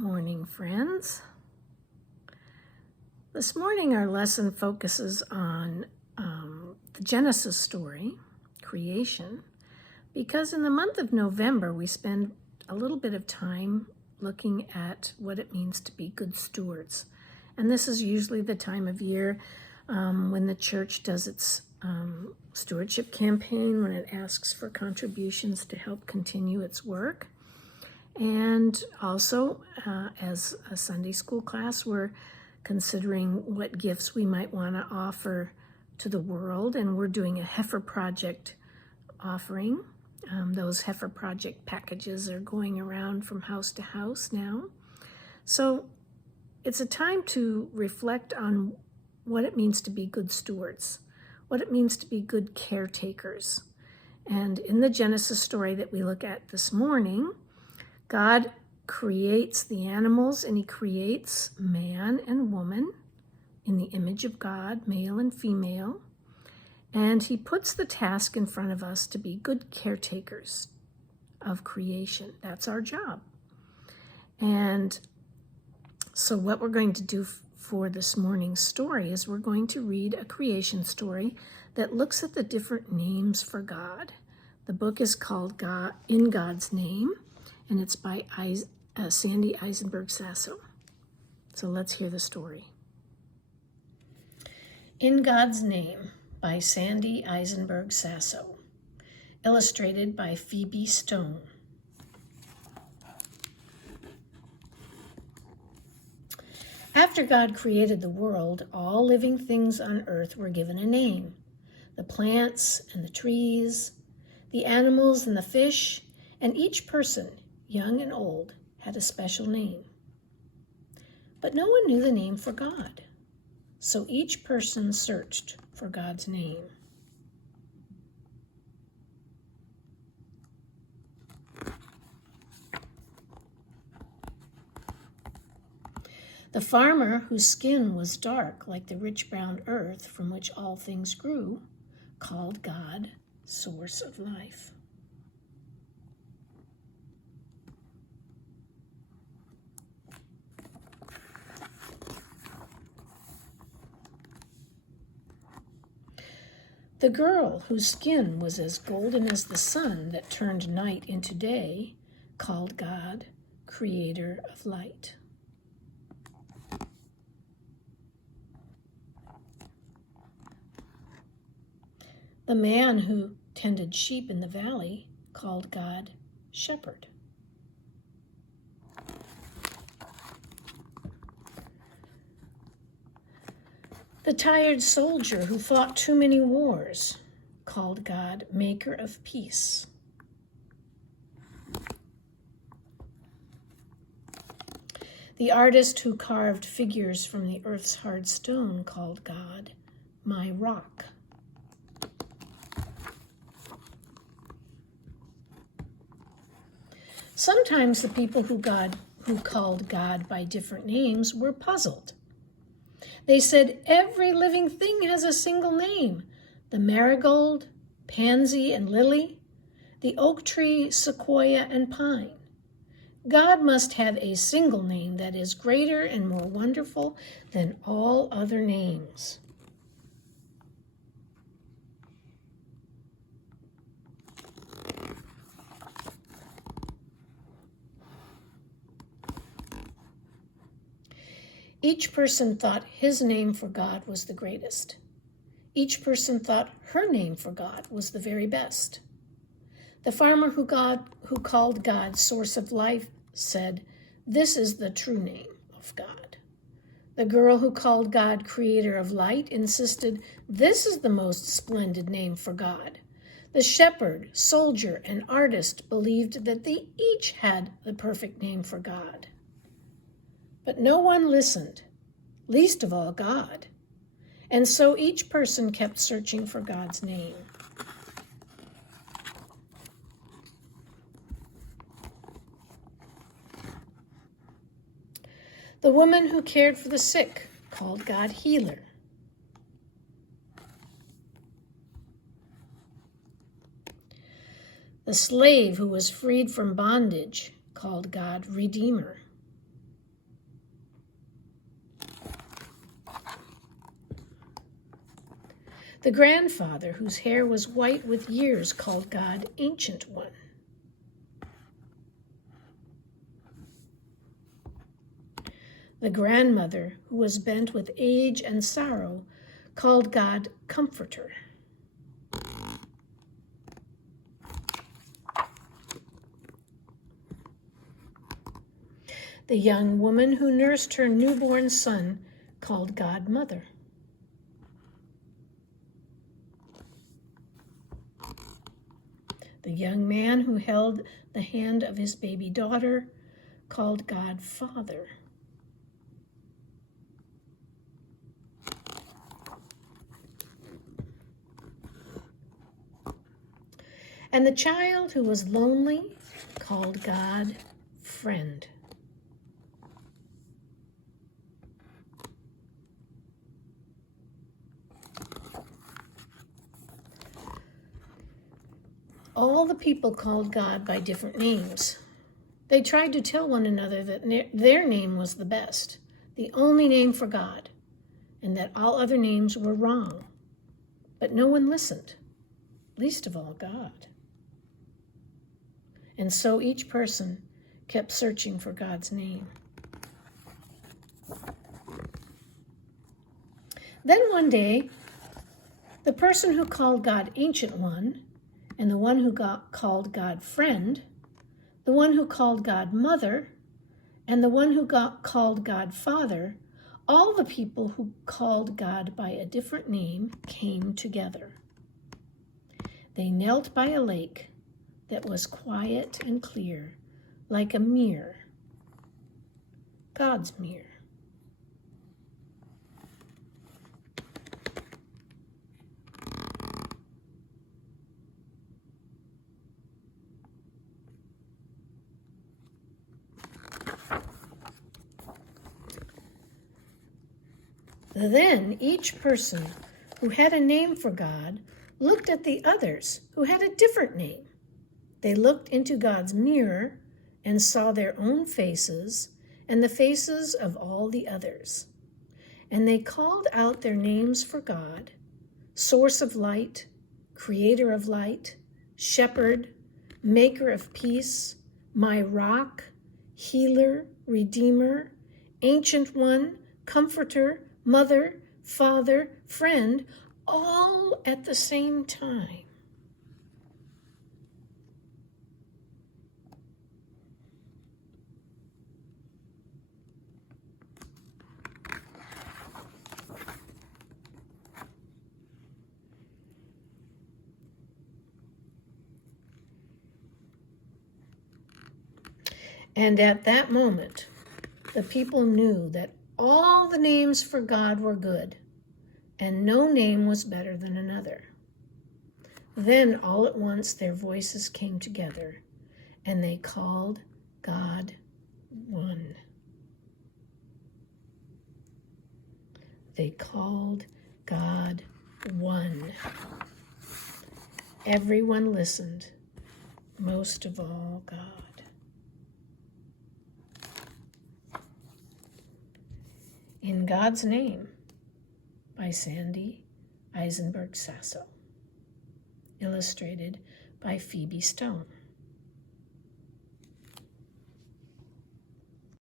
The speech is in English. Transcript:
Morning, friends. This morning our lesson focuses on the Genesis story, creation, because in the month of November we spend a little bit of time looking at what it means to be good stewards. And this is usually the time of year when the church does its stewardship campaign, when it asks for contributions to help continue its work. And also, as a Sunday school class, we're considering what gifts we might want to offer to the world, and we're doing a Heifer Project offering. Those Heifer Project packages are going around from house to house now. So it's a time to reflect on what it means to be good stewards, what it means to be good caretakers. And in the Genesis story that we look at this morning, God creates the animals, and he creates man and woman in the image of God, male and female. And he puts the task in front of us to be good caretakers of creation. That's our job. And so what we're going to do for this morning's story is we're going to read a creation story that looks at the different names for God. The book is called God in God's Name, and it's by Sandy Eisenberg Sasso. So let's hear the story. In God's Name by Sandy Eisenberg Sasso. Illustrated by Phoebe Stone. After God created the world, all living things on earth were given a name. The plants and the trees, the animals and the fish, and each person, young and old, had a special name. But no one knew the name for God, so each person searched for God's name. The farmer, whose skin was dark like the rich brown earth from which all things grew, called God source of life. The girl, whose skin was as golden as the sun that turned night into day, called God creator of light. The man who tended sheep in the valley called God shepherd. The tired soldier who fought too many wars called God maker of peace. The artist who carved figures from the earth's hard stone called God my rock. Sometimes the people who called God by different names were puzzled. They said every living thing has a single name: the marigold, pansy, and lily, the oak tree, sequoia, and pine. God must have a single name that is greater and more wonderful than all other names. Each person thought his name for God was the greatest. Each person thought her name for God was the very best. The farmer who called God source of life said, "This is the true name of God." The girl who called God creator of light insisted, "This is the most splendid name for God." The shepherd, soldier, and artist believed that they each had the perfect name for God. But no one listened, least of all God. And so each person kept searching for God's name. The woman who cared for the sick called God healer. The slave who was freed from bondage called God redeemer. The grandfather, whose hair was white with years, called God Ancient One. The grandmother, who was bent with age and sorrow, called God Comforter. The young woman who nursed her newborn son called God Mother. The young man who held the hand of his baby daughter called God Father. And the child who was lonely called God Friend. All the people called God by different names. They tried to tell one another that their name was the best, the only name for God, and that all other names were wrong. But no one listened, least of all God. And so each person kept searching for God's name. Then one day, the person who called God Ancient One, and the one who called God Friend, the one who called God Mother, and the one who called God Father, all the people who called God by a different name came together. They knelt by a lake that was quiet and clear, like a mirror, God's mirror. Then each person who had a name for God looked at the others who had a different name. They looked into God's mirror and saw their own faces and the faces of all the others. And they called out their names for God: Source of Light, Creator of Light, Shepherd, Maker of Peace, My Rock, Healer, Redeemer, Ancient One, Comforter, Mother, Father, Friend, all at the same time. And at that moment, the people knew that all the names for God were good, and no name was better than another. Then all at once their voices came together, and they called God One. They called God One. Everyone listened, most of all God. In God's Name, by Sandy Eisenberg Sasso. Illustrated by Phoebe Stone.